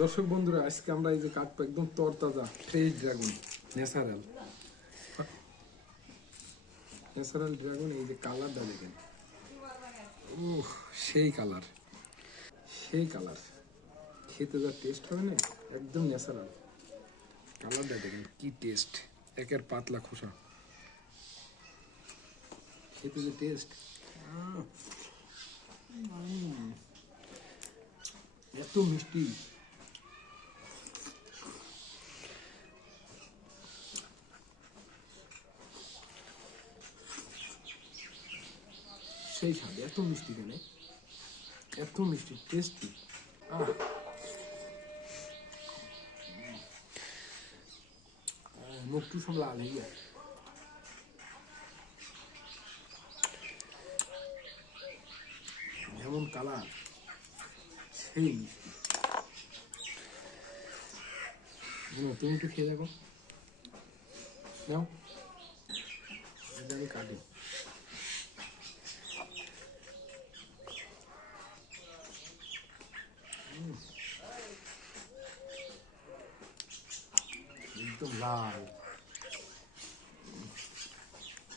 দর্শক বন্ধুরা, আজকে আমরা এই যে কাটবো একদম তরতাজা ফ্রেশ ড্রাগন, ন্যাচারাল ড্রাগন। এই যে কালারটা দেখেন, সেই কালার, খেতে যা টেস্ট হবে না, একদম ন্যাচারাল। কালারটা দেখেন কি টেস্ট, একের পাতলা খোসা, খেতে যে টেস্ট, এত মিষ্টি। সেই স্বাদ, এত মিষ্টি কেন, এত মিষ্টি, টেস্টি। মুখটু সব লাল হয়ে যায়, এমন কালার, সেই মিষ্টি। তুমি একটু খেয়ে দেখো, নাও, আমি কাটি। একদম লাল।